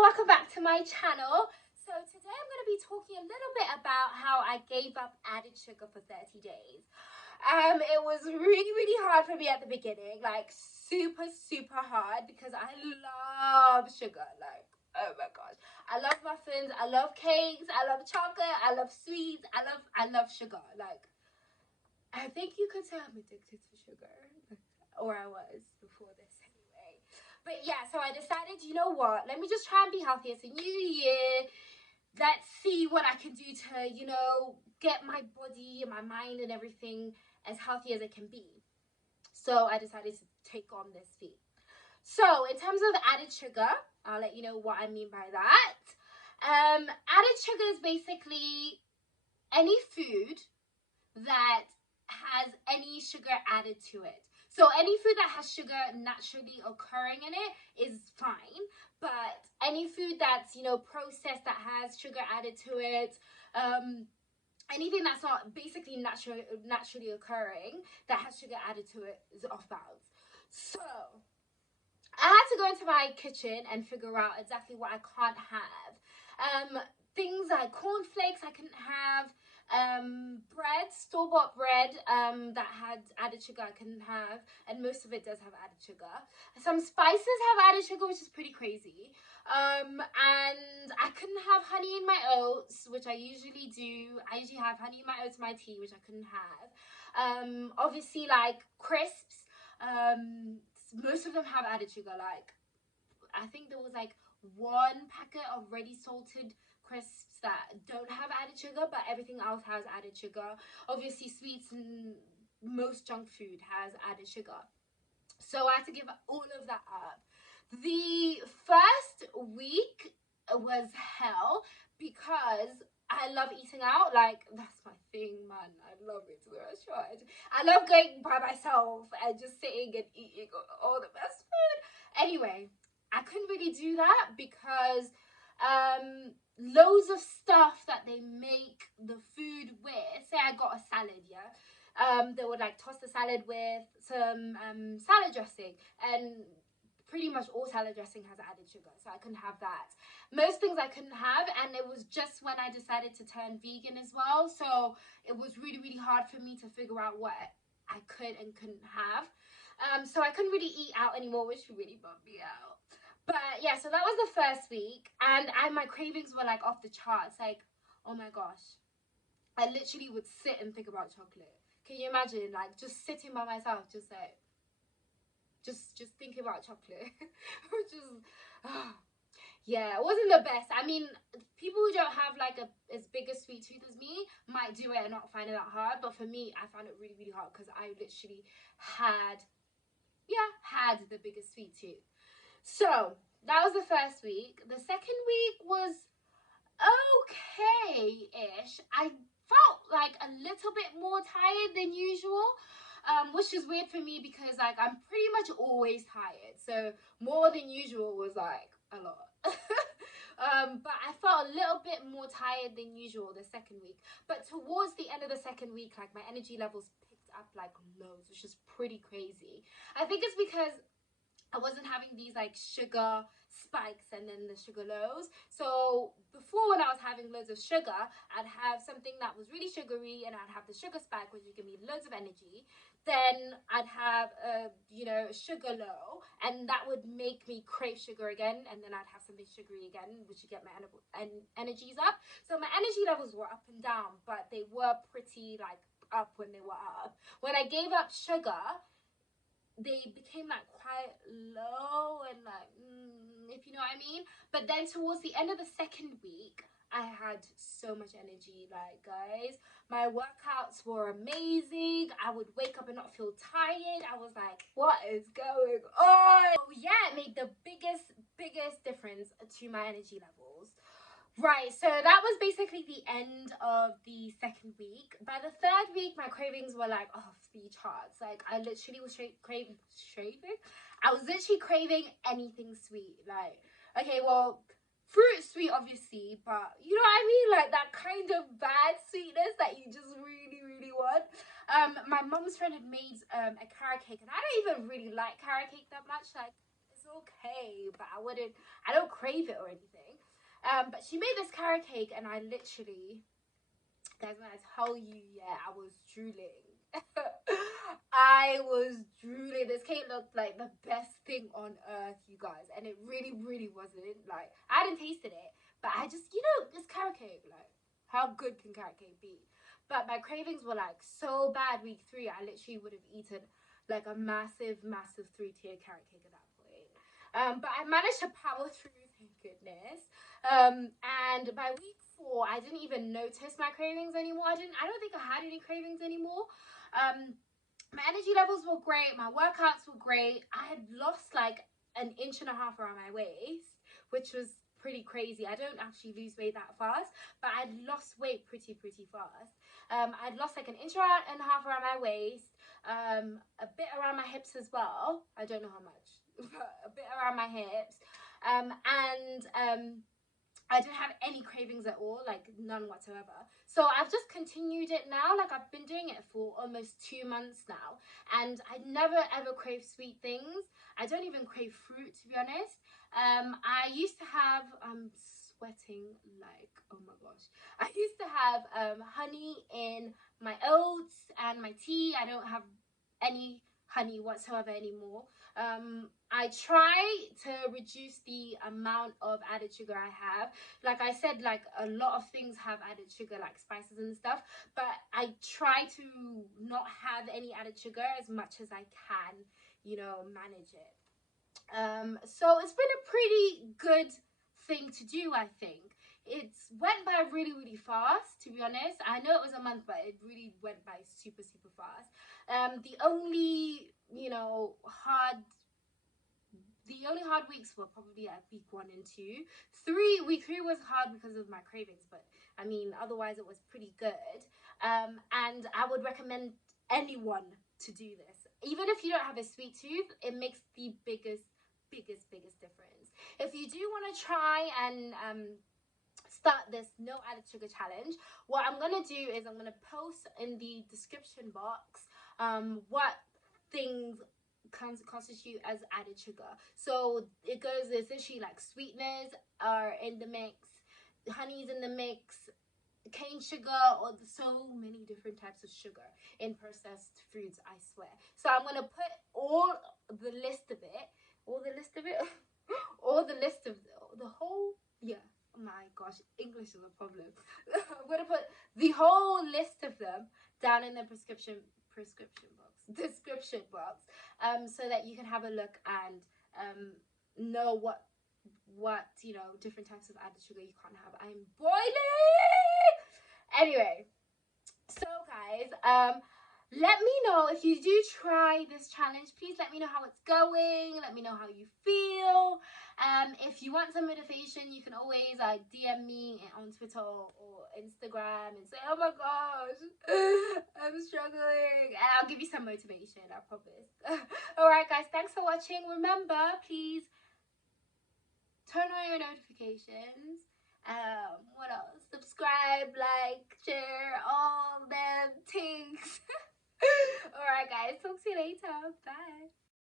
welcome back to my channel. So today I'm going to be talking a little bit about how I gave up added sugar for 30 days. It was really hard for me at the beginning, like super hard, because I love sugar. Like, oh my gosh, I love muffins, I love cakes, I love chocolate, I love sweets, I love sugar. Like, I think you could say I'm addicted to sugar, or I was before this anyway. But yeah, so I decided, you know what, let me just try and be healthy. It's a new year. Let's see what I can do to, you know, get my body and my mind and everything as healthy as it can be. So I decided to take on this feat. So in terms of added sugar, I'll let you know what I mean by that. Added sugar is basically any food that has any sugar added to it. So any food that has sugar naturally occurring in it is fine, but any food that's, you know, processed that has sugar added to it, anything that's not basically naturally occurring that has sugar added to it is off bounds. So I had to go into my kitchen and figure out exactly what I can't have. Things like cornflakes I couldn't have. Bread, store-bought bread that had added sugar I couldn't have, and most of it does have added sugar. Some spices have added sugar, which is pretty crazy. And I couldn't have honey in my oats, which I usually do. I usually have honey in my oats in my tea, which I couldn't have. Obviously, like crisps, most of them have added sugar. Like, I think there was like one packet of ready salted crisps that don't have added sugar, but everything else has added sugar. Obviously, sweets and most junk food has added sugar. So I had to give all of that up. The first week was hell because I love eating out. Like, that's my thing, man. I love it to the restaurant. I love going by myself and just sitting and eating all the best food. Anyway, I couldn't really do that because loads of stuff that they make the food with. Say I got a salad, yeah, they would like toss the salad with some salad dressing, and pretty much all salad dressing has added sugar, so I couldn't have that. Most things I couldn't have, and it was just when I decided to turn vegan as well, so it was really hard for me to figure out what I could and couldn't have. So I couldn't really eat out anymore, which really bummed me out. But yeah, so that was the first week, and my cravings were like off the charts. Like, oh my gosh, I literally would sit and think about chocolate. Can you imagine, like, just sitting by myself, just like, just thinking about chocolate? Which is, yeah, it wasn't the best. I mean, people who don't have like as big a sweet tooth as me might do it and not find it that hard, but for me, I found it really hard because I literally had the biggest sweet tooth. So that was the first week. The second week was okay-ish. I felt like a little bit more tired than usual, which is weird for me because like I'm pretty much always tired. So more than usual was like a lot. But I felt a little bit more tired than usual the second week. But towards the end of the second week, like my energy levels picked up like loads, which is pretty crazy. I think it's because I wasn't having these like sugar spikes and then the sugar lows. So before, when I was having loads of sugar, I'd have something that was really sugary and I'd have the sugar spike, which would give me loads of energy. Then I'd have a, you know, sugar low, and that would make me crave sugar again, and then I'd have something sugary again, which would get my energies up. So my energy levels were up and down, but they were pretty like up when they were up. When I gave up sugar, they became like quite low and like, if you know what I mean. But then towards the end of the second week, I had so much energy. Like, guys, my workouts were amazing. I would wake up and not feel tired. I was like, what is going on? So yeah, it made the biggest difference to my energy levels. Right, so that was basically the end of the second week. By the third week, my cravings were like off the charts. Like, I literally was craving. I was literally craving anything sweet. Like, okay, well, fruit sweet, obviously, but you know what I mean? Like, that kind of bad sweetness that you just really want. My mum's friend had made a carrot cake, and I don't even really like carrot cake that much. Like, it's okay, but I don't crave it or anything. But she made this carrot cake, and I literally, guys, when I tell you, yeah, I was drooling. I was drooling. This cake looked like the best thing on earth, you guys, and it really, really wasn't. Like, I hadn't tasted it, but I just, this carrot cake, like, how good can carrot cake be? But my cravings were like so bad week 3. I literally would have eaten like a massive, massive 3-tier carrot cake at that point. But I managed to power through, thank goodness. And by week 4, I didn't even notice my cravings anymore. I don't think I had any cravings anymore. My energy levels were great. My workouts were great. I had lost like 1.5 inches around my waist, which was pretty crazy. I don't actually lose weight that fast, but I'd lost weight pretty fast. I'd lost like 1.5 inches around my waist, a bit around my hips as well. I don't know how much, but a bit around my hips. I didn't have any cravings at all, like none whatsoever. So I've just continued it now. Like, I've been doing it for almost 2 months now, and I never ever crave sweet things. I don't even crave fruit, to be honest. I used to have, I'm sweating like, oh my gosh. I used to have honey in my oats and my tea. I don't have any honey whatsoever anymore. I try to reduce the amount of added sugar I have. Like I said, like a lot of things have added sugar, like spices and stuff, but I try to not have any added sugar as much as I can, manage it. So it's been a pretty good thing to do, I think. It's went by really fast, to be honest. I know it was a month, but it really went by super fast. The only hard weeks were probably at week 1 and 2. Week 3 was hard because of my cravings, but I mean, otherwise it was pretty good. And I would recommend anyone to do this. Even if you don't have a sweet tooth, it makes the biggest difference. If you do want to try and start this no added sugar challenge, what I'm going to do is I'm going to post in the description box what things constitute as added sugar. So it goes essentially like sweeteners are in the mix, honey's in the mix, cane sugar, or so many different types of sugar in processed foods, I swear. So I'm going to put all the list of the whole, yeah, oh my gosh, English is a problem. I'm going to put the whole list of them down in the description box, so that you can have a look and know what different types of added sugar you can't have. I'm boiling. Anyway, so guys, let me know if you do try this challenge. Please let me know how it's going. Let me know how you feel. If you want some motivation, you can always DM me on Twitter or Instagram and say, oh my gosh, I'm struggling. And I'll give you some motivation, I promise. Alright guys, thanks for watching. Remember, please turn on your notifications. What else? Subscribe, like, share, all them things. Alright guys, talk to you later. Bye.